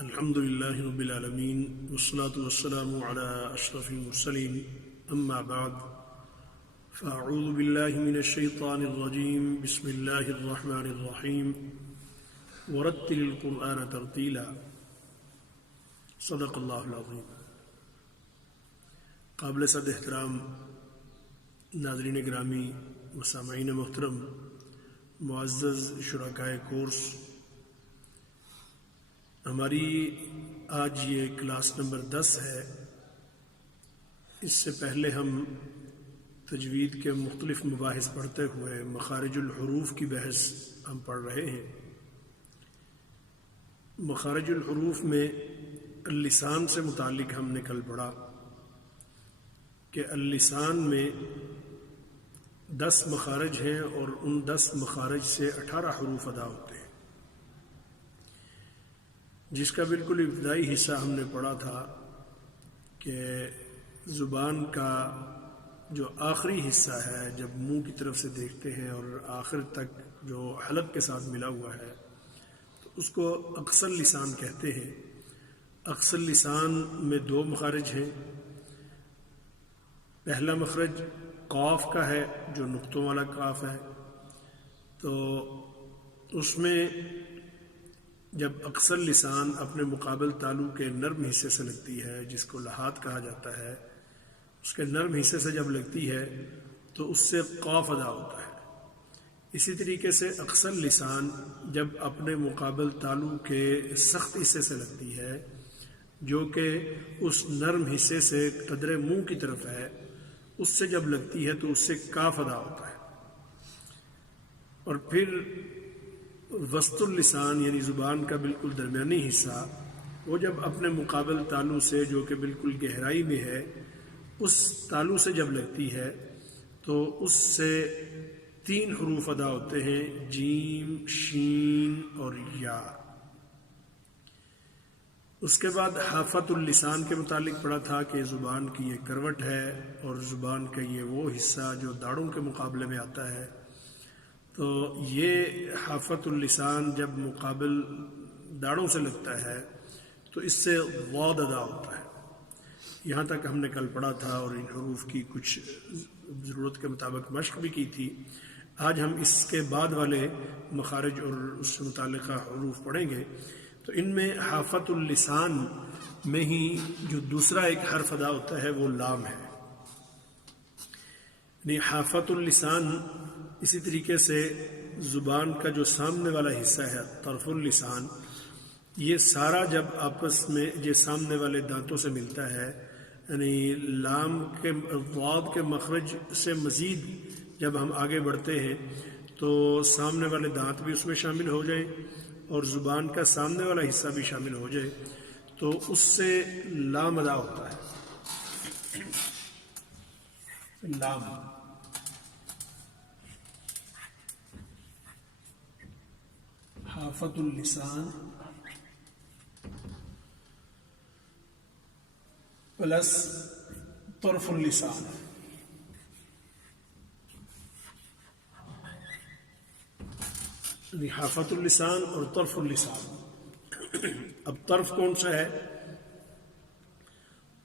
الحمد لله رب العالمين والصلاة والسلام على أشرف المرسلين أما بعد فأعوذ بالله من الشيطان الرجيم بسم الله الرحمن الرحيم ورتل القرآن ترتيلا صدق الله العظيم۔ قابل صد احترام ناظرین گرامی و سامعین محترم، معزز شرکائے کورس، ہماری آج یہ کلاس نمبر 10 ہے۔ اس سے پہلے ہم تجوید کے مختلف مباحث پڑھتے ہوئے مخارج الحروف کی بحث ہم پڑھ رہے ہیں۔ مخارج الحروف میں اللسان سے متعلق ہم نے کل پڑھا کہ اللسان میں 10 مخارج ہیں اور ان 10 مخارج سے 18 حروف ادا ہوتے ہیں، جس کا بالکل ابتدائی حصہ ہم نے پڑھا تھا کہ زبان کا جو آخری حصہ ہے، جب منہ کی طرف سے دیکھتے ہیں اور آخر تک جو حلق کے ساتھ ملا ہوا ہے تو اس کو اقصی اللسان کہتے ہیں۔ اقصی اللسان میں 2 مخارج ہیں۔ پہلا مخرج قاف کا ہے جو نقطوں والا قاف ہے، تو اس میں جب اقصی اللسان اپنے مقابل تالو کے نرم حصے سے لگتی ہے، جس کو لحاظ کہا جاتا ہے، اس کے نرم حصے سے جب لگتی ہے تو اس سے قاف ادا ہوتا ہے۔ اسی طریقے سے اقصی اللسان جب اپنے مقابل تالو کے سخت حصے سے لگتی ہے، جو کہ اس نرم حصے سے قدر منہ کی طرف ہے، اس سے جب لگتی ہے تو اس سے کاف ادا ہوتا ہے۔ اور پھر وسط اللسان یعنی زبان کا بالکل درمیانی حصہ، وہ جب اپنے مقابل تالو سے جو کہ بالکل گہرائی میں ہے، اس تالو سے جب لگتی ہے تو اس سے 3 حروف ادا ہوتے ہیں، جیم، شین اور یا۔ اس کے بعد حافۃ اللسان کے متعلق پڑھا تھا کہ زبان کی یہ کروٹ ہے اور زبان کا یہ وہ حصہ جو داڑھوں کے مقابلے میں آتا ہے، تو یہ حافۃ اللسان جب مقابل داڑھوں سے لگتا ہے تو اس سے غاد ادا ہوتا ہے۔ یہاں تک ہم نے کل پڑھا تھا اور ان حروف کی کچھ ضرورت کے مطابق مشق بھی کی تھی۔ آج ہم اس کے بعد والے مخارج اور اس سے متعلقہ حروف پڑھیں گے۔ تو ان میں حافۃ اللسان میں ہی جو دوسرا ایک حرف ادا ہوتا ہے وہ لام ہے۔ یعنی حافۃ اللسان اسی طریقے سے زبان کا جو سامنے والا حصہ ہے طرف اللسان، یہ سارا جب آپس میں یہ سامنے والے دانتوں سے ملتا ہے، یعنی لام کے ضاد کے مخرج سے مزید جب ہم آگے بڑھتے ہیں تو سامنے والے دانت بھی اس میں شامل ہو جائیں اور زبان کا سامنے والا حصہ بھی شامل ہو جائے تو اس سے لام ادا ہوتا ہے۔ لام حافۃ اللسان پلس طرف اللسان۔ حافۃ اللسان اور طرف اللسان۔ اب طرف کون سا ہے؟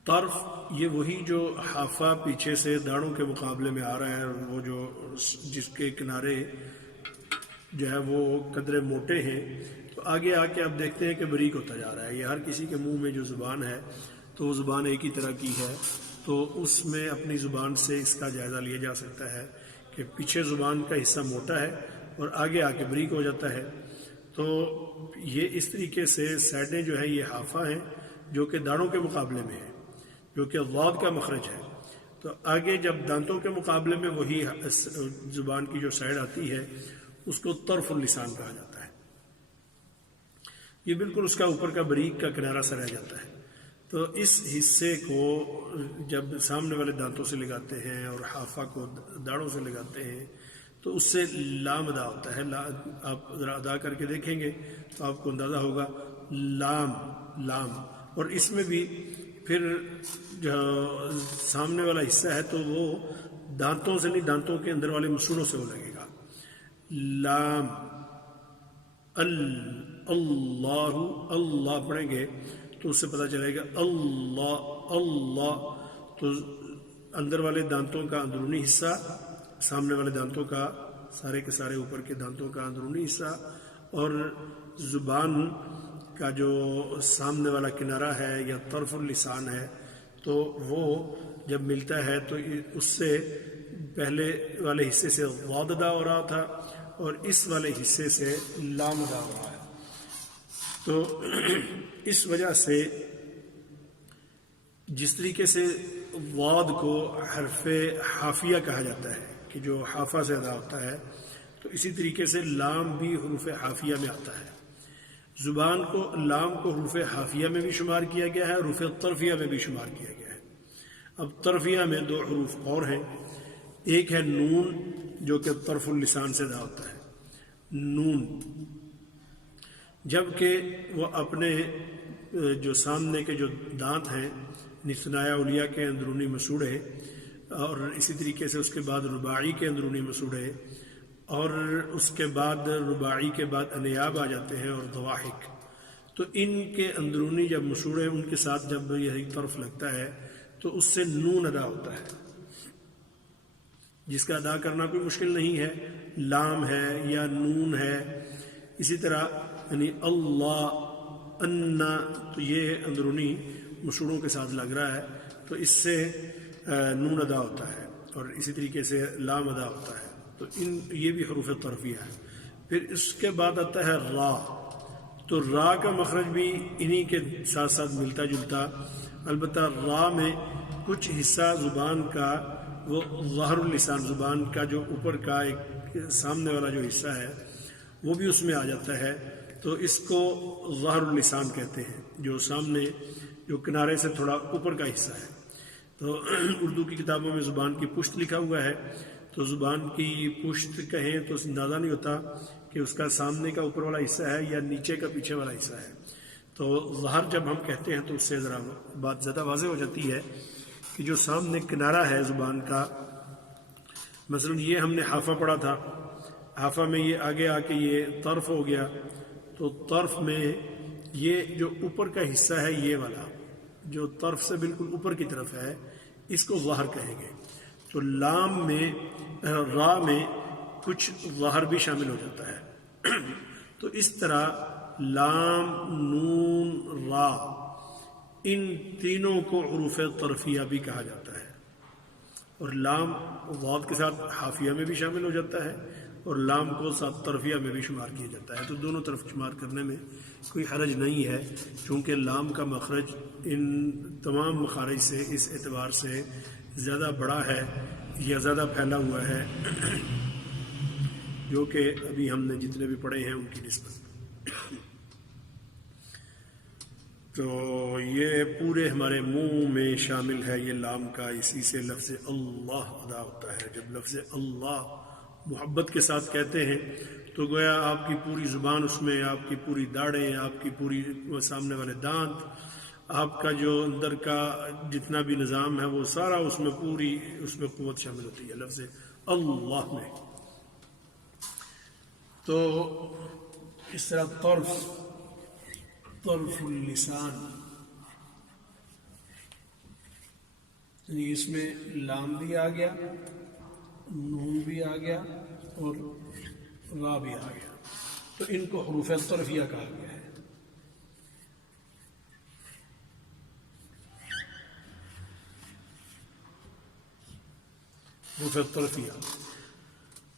طرف یہ وہی جو حافہ پیچھے سے داڑھوں کے مقابلے میں آ رہا ہے، وہ جو جس کے کنارے جو ہے وہ قدرے موٹے ہیں، تو آگے آ کے آپ دیکھتے ہیں کہ باریک ہوتا جا رہا ہے۔ یہ ہر کسی کے منہ میں جو زبان ہے تو وہ زبان ایک ہی طرح کی ہے، تو اس میں اپنی زبان سے اس کا جائزہ لیا جا سکتا ہے کہ پیچھے زبان کا حصہ موٹا ہے اور آگے آ کے باریک ہو جاتا ہے۔ تو یہ اس طریقے سے سائڈیں جو ہے یہ حافہ ہیں جو کہ داڑھوں کے مقابلے میں ہے، جو کہ ضاد کا مخرج ہے۔ تو آگے جب دانتوں کے مقابلے میں وہی زبان کی جو سائڈ آتی ہے اس کو طرف اللسان کہا جاتا ہے۔ یہ بالکل اس کا اوپر کا باریک کا کنارہ سا رہ جاتا ہے۔ تو اس حصے کو جب سامنے والے دانتوں سے لگاتے ہیں اور حافہ کو داڑھوں سے لگاتے ہیں تو اس سے لام ادا ہوتا ہے۔ آپ ذرا ادا کر کے دیکھیں گے تو آپ کو اندازہ ہوگا لام لام۔ اور اس میں بھی پھر جو سامنے والا حصہ ہے تو وہ دانتوں سے نہیں، دانتوں کے اندر والے مسوڑوں سے وہ لگے گا۔ لام ال اللہ اللہ پڑھیں گے تو اس سے پتہ چلے گا اللہ اللہ، تو اندر والے دانتوں کا اندرونی حصہ، سامنے والے دانتوں کا، سارے کے سارے اوپر کے دانتوں کا اندرونی حصہ، اور زبان کا جو سامنے والا کنارہ ہے یا طرف اللسان ہے، تو وہ جب ملتا ہے تو اس سے پہلے والے حصے سے ضاد ادا ہو رہا تھا اور اس والے حصے سے لام ادا ہو رہا ہے. تو اس وجہ سے جس طریقے سے ضاد کو حرف حافیہ کہا جاتا ہے کہ جو حافہ سے ادا ہوتا ہے، تو اسی طریقے سے لام بھی حروف حافیہ میں آتا ہے. زبان کو، لام کو حروف حافیہ میں بھی شمار کیا گیا ہے، حروف طرفیہ میں بھی شمار کیا گیا ہے. اب طرفیہ میں دو حروف اور ہیں، ایک ہے نون جو کہ طرف اللسان سے ادا ہوتا ہے، نون، جبکہ وہ اپنے جو سامنے کے جو دانت ہیں ثنایا علیہ کے اندرونی مسوڑے، اور اسی طریقے سے اس کے بعد رباعی کے اندرونی مسوڑے، اور اس کے بعد رباعی کے بعد انیاب آ جاتے ہیں اور ضواحک، تو ان کے اندرونی جب مسوڑے ان کے ساتھ جب یہی طرف لگتا ہے تو اس سے نون ادا ہوتا ہے، جس کا ادا کرنا کوئی مشکل نہیں ہے، لام ہے یا نون ہے. اسی طرح یعنی اللہ، انا، تو یہ اندرونی مسوڑوں کے ساتھ لگ رہا ہے تو اس سے نون ادا ہوتا ہے، اور اسی طریقے سے لام ادا ہوتا ہے. تو یہ بھی حروف طرفیہ ہے. پھر اس کے بعد آتا ہے را، تو را کا مخرج بھی انہی کے ساتھ ساتھ ملتا جلتا، البتہ را میں کچھ حصہ زبان کا، وہ ظاہر اللسان، زبان کا جو اوپر کا ایک سامنے والا جو حصہ ہے وہ بھی اس میں آ جاتا ہے، تو اس کو ظاہر اللسان کہتے ہیں، جو سامنے جو کنارے سے تھوڑا اوپر کا حصہ ہے. تو اردو کی کتابوں میں زبان کی پشت لکھا ہوا ہے، تو زبان کی پشت کہیں تو اندازہ نہیں ہوتا کہ اس کا سامنے کا اوپر والا حصہ ہے یا نیچے کا پیچھے والا حصہ ہے. تو ظاہر جب ہم کہتے ہیں تو اس سے ذرا بات زیادہ واضح ہو جاتی ہے کہ جو سامنے کنارہ ہے زبان کا، مثلا یہ ہم نے حافہ پڑھا تھا، حافہ میں یہ آگے آ کے یہ طرف ہو گیا، تو طرف میں یہ جو اوپر کا حصہ ہے، یہ والا جو طرف سے بالکل اوپر کی طرف ہے، اس کو ظاہر کہیں گے. تو لام میں، را میں کچھ ظاہر بھی شامل ہو جاتا ہے. تو اس طرح لام، نون، را، ان تینوں کو حروف طرفیہ بھی کہا جاتا ہے، اور لام ضاد کے ساتھ حافیہ میں بھی شامل ہو جاتا ہے اور لام کو ساتھ طرفیہ میں بھی شمار کیا جاتا ہے. تو دونوں طرف شمار کرنے میں کوئی حرج نہیں ہے، چونکہ لام کا مخرج ان تمام مخارج سے اس اعتبار سے زیادہ بڑا ہے یا زیادہ پھیلا ہوا ہے جو کہ ابھی ہم نے جتنے بھی پڑھے ہیں ان کی نسبت. تو یہ پورے ہمارے منہ میں شامل ہے یہ لام کا، اسی سے لفظ اللہ ادا ہوتا ہے. جب لفظ اللہ محبت کے ساتھ کہتے ہیں تو گویا آپ کی پوری زبان اس میں، آپ کی پوری داڑھیں، آپ کی پوری سامنے والے دانت، آپ کا جو اندر کا جتنا بھی نظام ہے وہ سارا اس میں پوری اس میں قوت شامل ہوتی ہے لفظ اللہ میں. تو اس طرح طرف اللسان، یعنی اس میں لام بھی آ گیا، نون بھی آ گیا اور را بھی آ گیا، تو ان کو حروف طرفیہ کہا گیا ہے. حروف طرفیہ،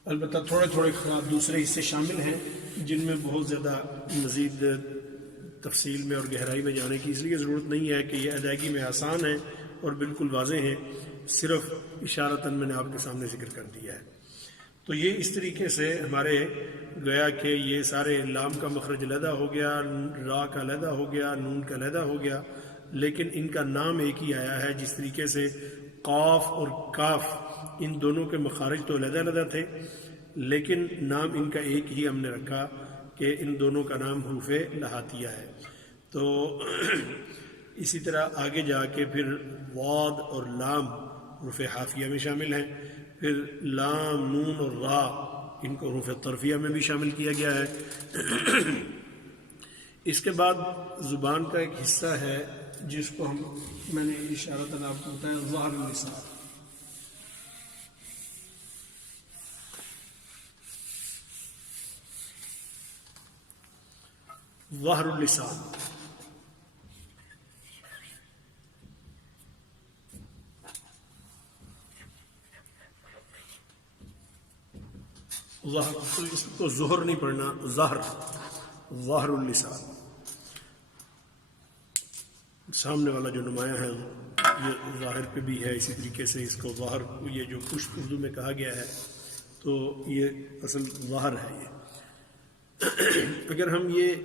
البتہ تھوڑے تھوڑے خراب دوسرے حصے شامل ہیں جن میں بہت زیادہ مزید تفصیل میں اور گہرائی میں جانے کی اس لیے ضرورت نہیں ہے کہ یہ ادائیگی میں آسان ہے اور بالکل واضح ہیں، صرف اشارتاً میں نے آپ کے سامنے ذکر کر دیا ہے. تو یہ اس طریقے سے ہمارے گویا کہ یہ سارے لام کا مخرج علیحدہ ہو گیا، را کا علیحدہ ہو گیا، نون کا علیحدہ ہو گیا، لیکن ان کا نام ایک ہی آیا ہے. جس طریقے سے قاف اور کاف، ان دونوں کے مخارج تو علیحدہ علیحدہ تھے لیکن نام ان کا ایک ہی ہم نے رکھا کہ ان دونوں کا نام حروف لہاتیہ ہے. تو اسی طرح آگے جا کے پھر واد اور لام حروف حافیہ میں شامل ہیں، پھر لام، نون اور را ان کو حروف طرفیہ میں بھی شامل کیا گیا ہے. اس کے بعد زبان کا ایک حصہ ہے جس کو میں نے اشارتاً آپ کو بتایا ظاہر اللسان. ظاہر اللسان ظاہر، تو اس کو ظہر نہیں پڑھنا، ظاہر، ظاہر اللسان. سامنے والا جو نمایاں ہے یہ ظاہر پہ بھی ہے، اسی طریقے سے اس کو ظاہر، یہ جو پشت اردو میں کہا گیا ہے تو یہ اصل ظاہر ہے. یہ اگر ہم یہ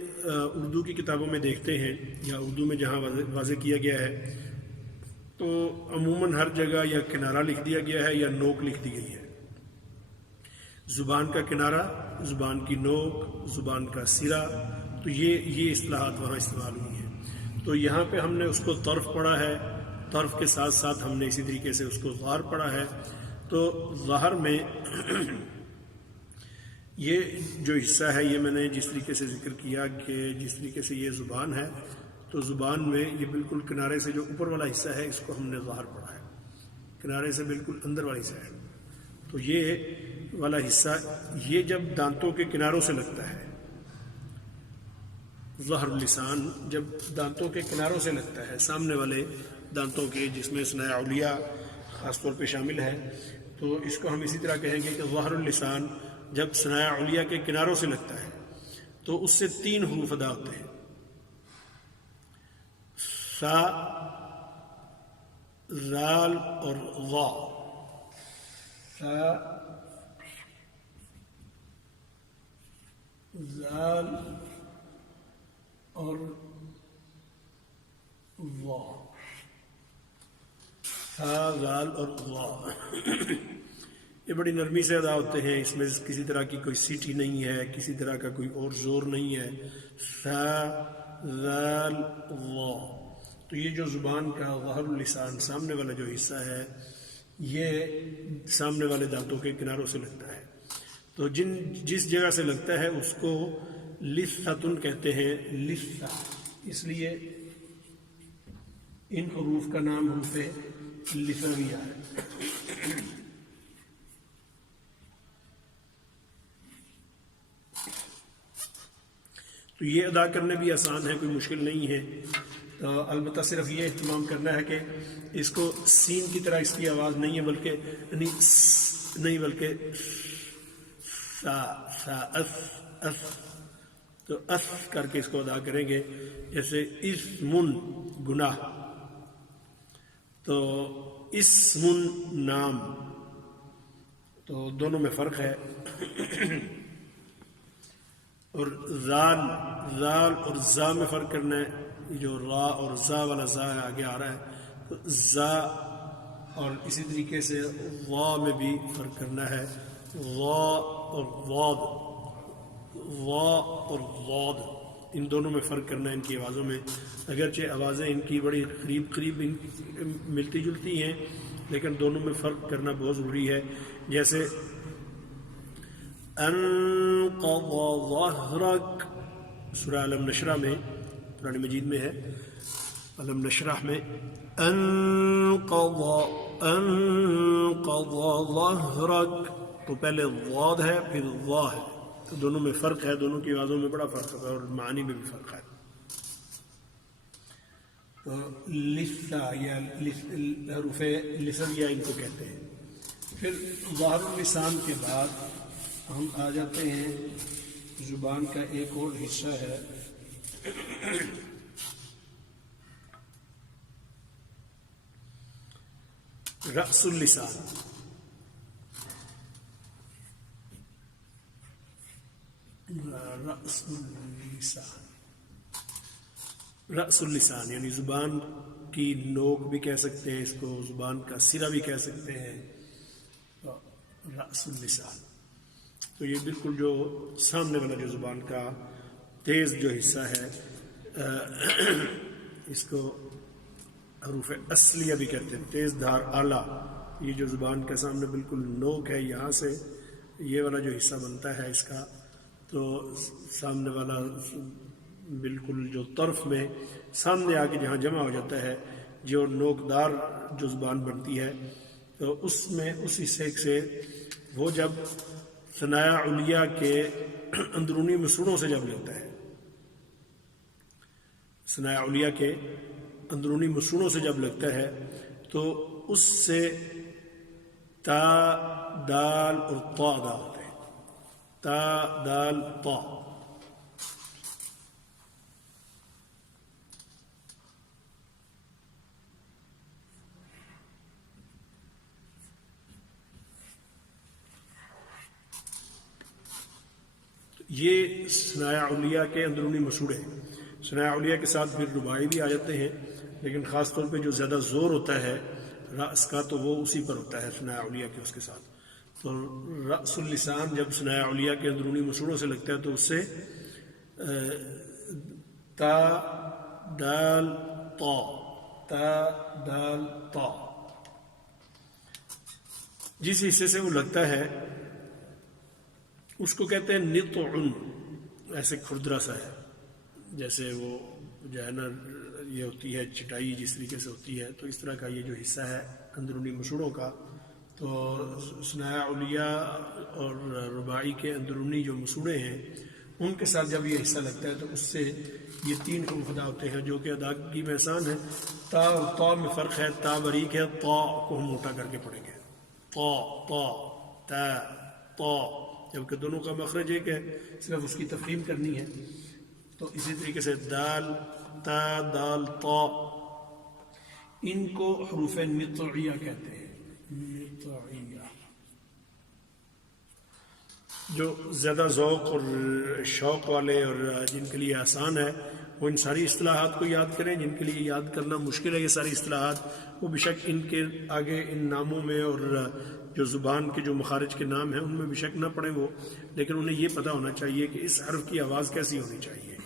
اردو کی کتابوں میں دیکھتے ہیں یا اردو میں جہاں واضح کیا گیا ہے تو عموماً ہر جگہ یا کنارہ لکھ دیا گیا ہے یا نوک لکھ دی گئی ہے. زبان کا کنارہ، زبان کی نوک، زبان کا سرا، تو یہ اصطلاحات وہاں استعمال ہوئی ہیں. تو یہاں پہ ہم نے اس کو طرف پڑھا ہے، طرف کے ساتھ ساتھ ہم نے اسی طریقے سے اس کو ظاہر پڑھا ہے. تو ظاہر میں یہ جو حصہ ہے، یہ میں نے جس طریقے سے ذکر کیا کہ جس طریقے سے یہ زبان ہے تو زبان میں یہ بالکل کنارے سے جو اوپر والا حصہ ہے اس کو ہم نے ظاہر پڑھا ہے، کنارے سے بالکل اندر والی سائڈ. تو یہ والا حصہ یہ جب دانتوں کے کناروں سے لگتا ہے، ظاہر اللسان جب دانتوں کے کناروں سے لگتا ہے، سامنے والے دانتوں کے، جس میں ثنایا علیہ خاص طور پہ شامل ہے، تو اس کو ہم اسی طرح کہیں گے کہ ظاہر اللسان جب ثنایا علیہ کے کناروں سے لگتا ہے تو اس سے 3 حروف ادا ہوتے ہیں، سا، زال اور ظا. سا، زال اور ظا، سا، زال اور ظا. یہ بڑی نرمی سے ادا ہوتے ہیں، اس میں کسی طرح کی کوئی سیٹی نہیں ہے، کسی طرح کا کوئی اور زور نہیں ہے. سا، زال، ظا. تو یہ جو زبان کا ظاہر اللسان سامنے والا جو حصہ ہے یہ سامنے والے دانتوں کے کناروں سے لگتا ہے. تو جس جگہ سے لگتا ہے اس کو لثۃن کہتے ہیں، لثہ. اس لیے ان حروف کا نام حروف لثویہ ہے. تو یہ ادا کرنے بھی آسان ہے، کوئی مشکل نہیں ہے. تو البتہ صرف یہ اہتمام کرنا ہے کہ اس کو سین کی طرح اس کی آواز نہیں ہے، بلکہ سا، سا، اس. تو اس کر کے اس کو ادا کریں گے، جیسے اسمن گناہ، تو اسمن نام. تو دونوں میں فرق ہے. اور زال اور زا میں فرق کرنا ہے. جو را اور زا والا زا ہے آگے آ رہا ہے، تو زا، اور اسی طریقے سے وا میں بھی فرق کرنا ہے. وا اور واد، وا اور واد، ان دونوں میں فرق کرنا ہے ان کی آوازوں میں. اگرچہ آوازیں ان کی بڑی قریب ملتی جلتی ہیں لیکن دونوں میں فرق کرنا بہت ضروری ہے. جیسے انقض ظہرک، سورہ علم نشرہ میں، قرآن مجید میں ہے، علم نشرح میں انقض ظہرک، تو پہلے ضاد ہے پھر ظا ہے. تو دونوں میں فرق ہے، دونوں کی آوازوں میں بڑا فرق ہے اور معنی میں بھی فرق ہے. تو لثہ یا حروف لثویہ ان کو کہتے ہیں. پھر ظاہر اللسان کے بعد ہم آ جاتے ہیں، زبان کا ایک اور حصہ ہے رأس اللسان. رأس اللسان یعنی زبان کی نوک بھی کہہ سکتے ہیں اس کو، زبان کا سرا بھی کہہ سکتے ہیں. رأس اللسان تو یہ بالکل جو سامنے والا جو زبان کا تیز جو حصہ ہے، اس کو حروف اصلیہ بھی کہتے ہیں، تیز دھار آلہ. یہ جو زبان کا سامنے بالکل نوک ہے، یہاں سے یہ والا جو حصہ بنتا ہے اس کا، تو سامنے والا بالکل جو طرف میں سامنے آ کے جہاں جمع ہو جاتا ہے، جو نوکدار جو زبان بنتی ہے، تو اس میں اس حصے سے وہ جب ثنایا علیہ کے اندرونی مسوڑوں سے جب لگتا ہے، ثنایا علیہ کے اندرونی مسوڑوں سے جب لگتا ہے تو اس سے تا، دال اور طا ادا ہوتے ہیں، تا، دال، طا۔ یہ ثنایا علیہ کے اندرونی مسوڑے، ثنایا علیہ کے ساتھ پھر رباعی بھی آ جاتے ہیں، لیکن خاص طور پہ جو زیادہ زور ہوتا ہے رأس کا تو وہ اسی پر ہوتا ہے ثنایا علیہ کے اس کے ساتھ۔ تو رأس اللسان جب ثنایا علیہ کے اندرونی مسوڑوں سے لگتا ہے تو اس سے تا، دال، طا، تا، دال، طا، جس حصے سے وہ لگتا ہے اس کو کہتے ہیں نطعن، ایسے کھردرا سا ہے، جیسے وہ جو ہے نا یہ ہوتی ہے چٹائی جس طریقے سے ہوتی ہے، تو اس طرح کا یہ جو حصہ ہے اندرونی مسوڑوں کا، تو ثنایا علیہ اور رباعی کے اندرونی جو مسوڑے ہیں ان کے ساتھ جب یہ حصہ لگتا ہے تو اس سے یہ 3 حروف ادا ہوتے ہیں جو کہ ادائیگی میں آسان ہے۔ تا اور طا میں فرق ہے، تا باریک ہے، طا کو ہم موٹا کر کے پڑھیں گے، طا، طا، تا، طا، جبکہ دونوں کا مخرج ایک ہے، صرف اس کی تفخیم کرنی ہے۔ تو اسی طریقے سے دال، تا، دال، طا، ان کو حروف نطعیہ کہتے ہیں، نطعیہ۔ جو زیادہ ذوق اور شوق والے اور جن کے لیے آسان ہے وہ ان ساری اصطلاحات کو یاد کریں، جن کے لیے یاد کرنا مشکل ہے یہ ساری اصطلاحات، وہ بے شک ان کے آگے ان ناموں میں اور جو زبان کے جو مخارج کے نام ہیں ان میں بے شک نہ پڑھیں وہ، لیکن انہیں یہ پتہ ہونا چاہیے کہ اس حرف کی آواز کیسی ہونی چاہیے۔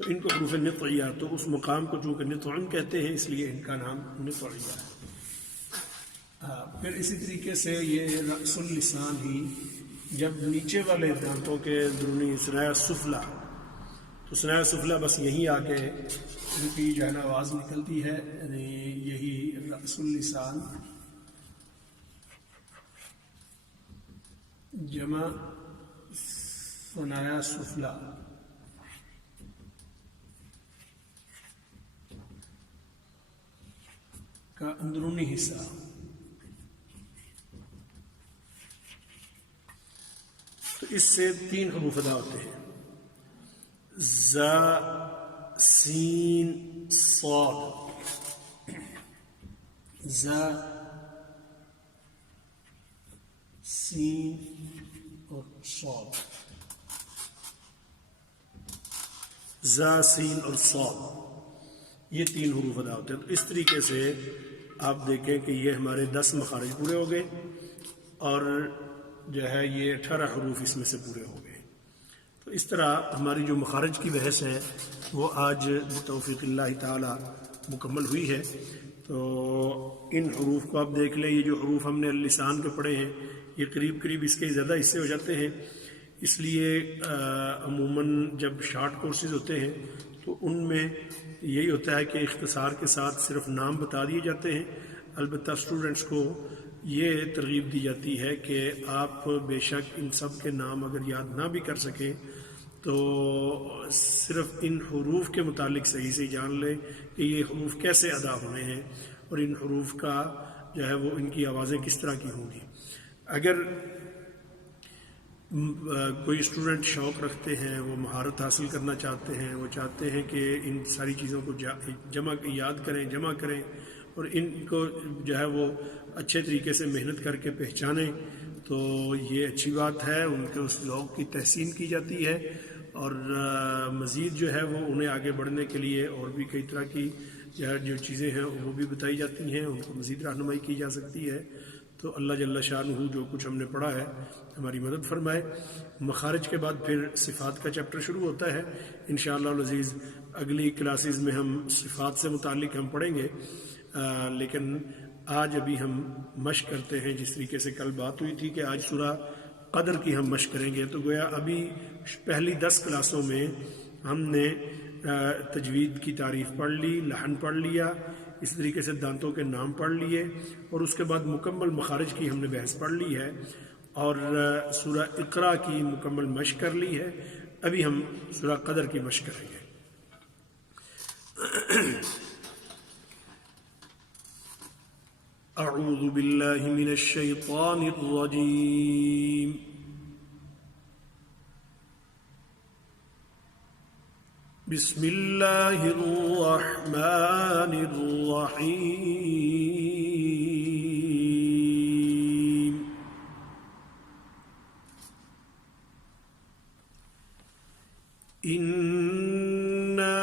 تو ان کو حروف نطعیہ، تو اس مقام کو چونکہ نطعن کہتے ہیں اس لیے ان کا نام نطعیہ ہے۔ پھر اسی طریقے سے یہ رأس اللسان ہی جب نیچے والے دانتوں کے اندرونی ثنایا سفلا، تو ثنایا سفلا بس یہیں آ کے ان کی جو ہے نا آواز نکلتی ہے، یعنی یہی رأس اللسان جمع ثنایا سفلا، کا اندرونی حصہ، تو اس سے 3 حروف ادا ہوتے ہیں، زا، سین، صاد، زا، سین اور صاد، زا، سین اور صاد، یہ 3 حروف ادا ہوتے ہیں۔ تو اس طریقے سے آپ دیکھیں کہ یہ ہمارے 10 مخارج پورے ہو گئے اور جو ہے یہ 18 حروف اس میں سے پورے ہو گئے۔ تو اس طرح ہماری جو مخارج کی بحث ہے وہ آج بتوفیق اللہ تعالی مکمل ہوئی ہے۔ تو ان حروف کو آپ دیکھ لیں، یہ جو حروف ہم نے اللسان کے پڑھے ہیں یہ قریب قریب اس کے زیادہ حصے ہو جاتے ہیں، اس لیے عموماً جب شارٹ کورسز ہوتے ہیں تو ان میں یہی ہوتا ہے کہ اختصار کے ساتھ صرف نام بتا دیے جاتے ہیں۔ البتہ اسٹوڈنٹس کو یہ ترغیب دی جاتی ہے کہ آپ بے شک ان سب کے نام اگر یاد نہ بھی کر سکیں تو صرف ان حروف کے متعلق صحیح سے جان لیں کہ یہ حروف کیسے ادا ہونے ہیں اور ان حروف کا جو ہے وہ ان کی آوازیں کس طرح کی ہوں گی۔ اگر کوئی اسٹوڈنٹ شوق رکھتے ہیں، وہ مہارت حاصل کرنا چاہتے ہیں، وہ چاہتے ہیں کہ ان ساری چیزوں کو یاد کریں، جمع کریں اور ان کو جو ہے وہ اچھے طریقے سے محنت کر کے پہچانیں، تو یہ اچھی بات ہے، ان کے اس ذوق کی تحسین کی جاتی ہے اور مزید جو ہے وہ انہیں آگے بڑھنے کے لیے اور بھی کئی طرح کی جو چیزیں ہیں وہ بھی بتائی جاتی ہیں، ان کو مزید رہنمائی کی جا سکتی ہے۔ تو اللہ جل شانہ جو کچھ ہم نے پڑھا ہے ہماری مدد فرمائے۔ مخارج کے بعد پھر صفات کا چیپٹر شروع ہوتا ہے انشاءاللہ العزیز۔ اگلی کلاسز میں ہم صفات سے متعلق ہم پڑھیں گے، لیکن آج ابھی ہم مشق کرتے ہیں جس طریقے سے کل بات ہوئی تھی کہ آج سورہ قدر کی ہم مشق کریں گے. تو گویا ابھی پہلی 10 کلاسوں میں ہم نے تجوید کی تعریف پڑھ لی، لحن پڑھ لیا، اس طریقے سے دانتوں کے نام پڑھ لیے، اور اس کے بعد مکمل مخارج کی ہم نے بحث پڑھ لی ہے، اور سورہ اقرا کی مکمل مشق کر لی ہے. ابھی ہم سورہ قدر کی مشق کریں گے. اعوذ باللہ من الشیطان الرجیم. بسم اللہ الرحمن الرحیم. انا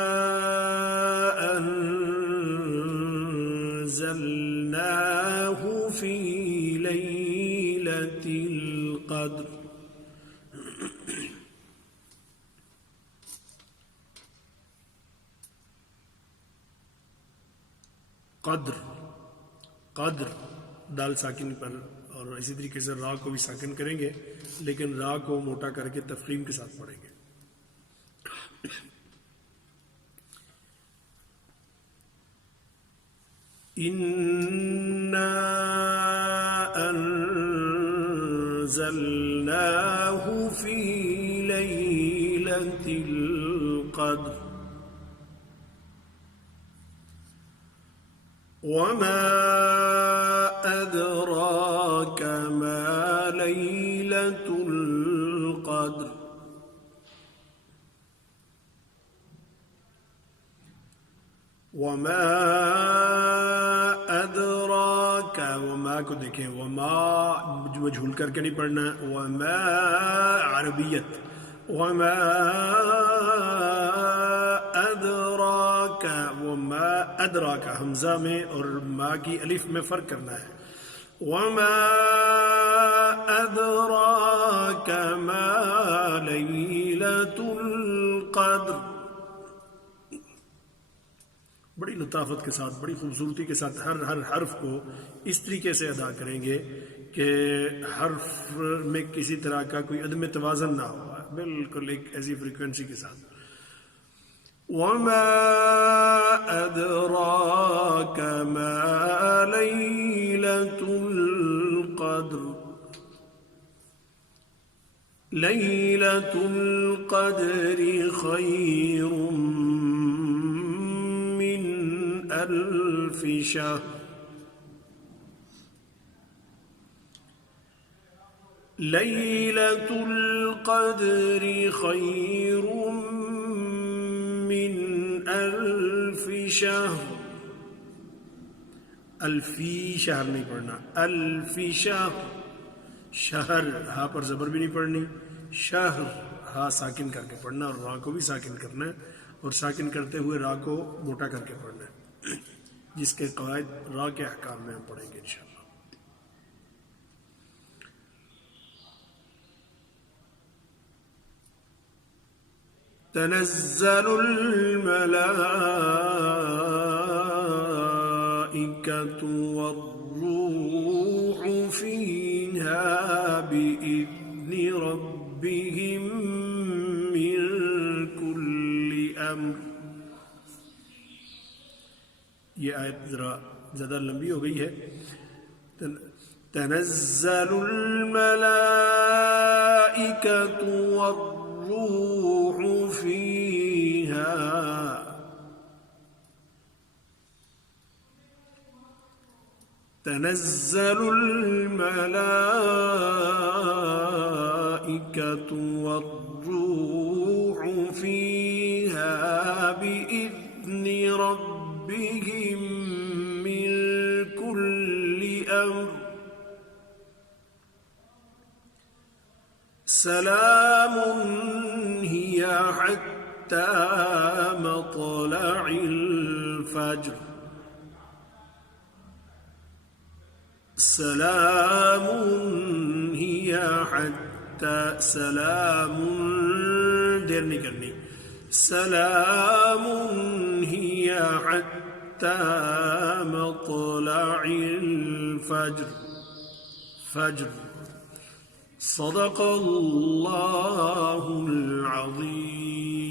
انزلناه في ليلة القدر. قدر دال ساکن پر، اور اسی طریقے سے را کو بھی ساکن کریں گے، لیکن را کو موٹا کر کے تفخیم کے ساتھ پڑھیں گے. اِنَّا أَنزَلْنَاهُ فِي لَيْلَةِ الْقَدْرِ وَمَا أَدْرَاكَ مَا لَيْلَةُ الْقَدْرِ. وَمَا أَدْرَاكَ، وما کو دیکھیں، وما جو جھول کر کے نہیں پڑھنا، وما عربیت، وما أدراك، وما أدراك حمزہ میں اور ما کی الف میں فرق کرنا ہے. وما أدراك ما ليلة القدر. بڑی لطافت کے ساتھ، بڑی خوبصورتی کے ساتھ ہر حرف کو اس طریقے سے ادا کریں گے کہ حرف میں کسی طرح کا کوئی عدم توازن نہ ہو، بالکل ایک ایسی فریکوینسی کے ساتھ. وَمَا أَدْرَاكَ مَا لَيْلَةُ الْقَدْرِ. لَيْلَةُ الْقَدْرِ خَيْرٌ مِّنْ أَلْفِ شَهْرٍ. لَيْلَةُ الْقَدْرِ خَيْرٌ من الف شہر. الفی شہر نہیں پڑھنا، الفی شہر. شہر ہا پر زبر بھی نہیں پڑھنی، شہر ہا ساکن کر کے پڑھنا، اور را کو بھی ساکن کرنا ہے، اور ساکن کرتے ہوئے را کو موٹا کر کے پڑھنا ہے، جس کے قواعد را کے احکام میں ہم پڑھیں گے انشاءاللہ. تنزل الملائكة والروح فيها بإذن ربهم من كل أمر. یہ آیت ذرا زیادہ لمبی ہو گئی ہے. تنزل الملائكة والروح فيها تنزل الملائكة والروح فيها بإذن ربهم من كل أمر. سلام هي حتى مطلع الفجر. سلام هي حتى، سلام دیر نہیں کرنی، سلام هي حتى مطلع الفجر. فجر صدق اللہ العظیم.